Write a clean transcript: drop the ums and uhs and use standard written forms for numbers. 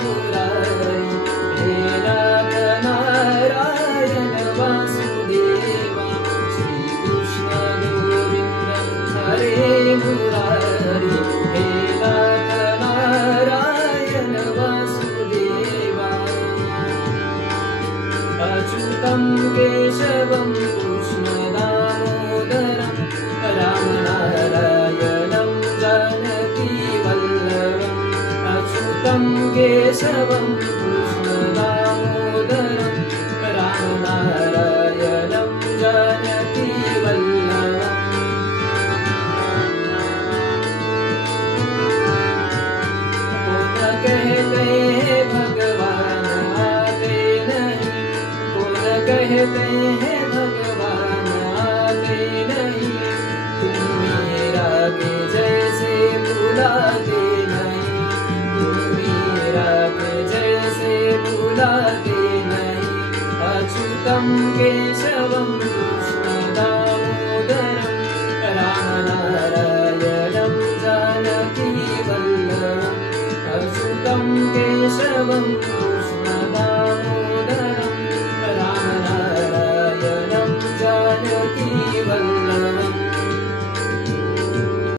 मुरारी हे नाथ नारायण वासुदेवा श्री कृष्ण गोविंद हरे मुरारी हे नाथ नारायण वासुदेवा अच्युतं केशवं कृष्णदामोदरं रामनारायणं जानकीवल्लभम् अच्युतं केशवं कृष्णदामोदरं रामनारायणं जानकीवल्लभम् कौन कहते हैं भगवान आते नहीं, कौन कहते हैं भगवान आते नहीं, तुम मीरा के जैसे बुलाते नहीं, तुम मीरा के जैसे बुलाते नहीं। अच्युतं केशवं कृष्णदामोदरं रामनारायणं जानकीवल्लभम् अच्युतं केशवं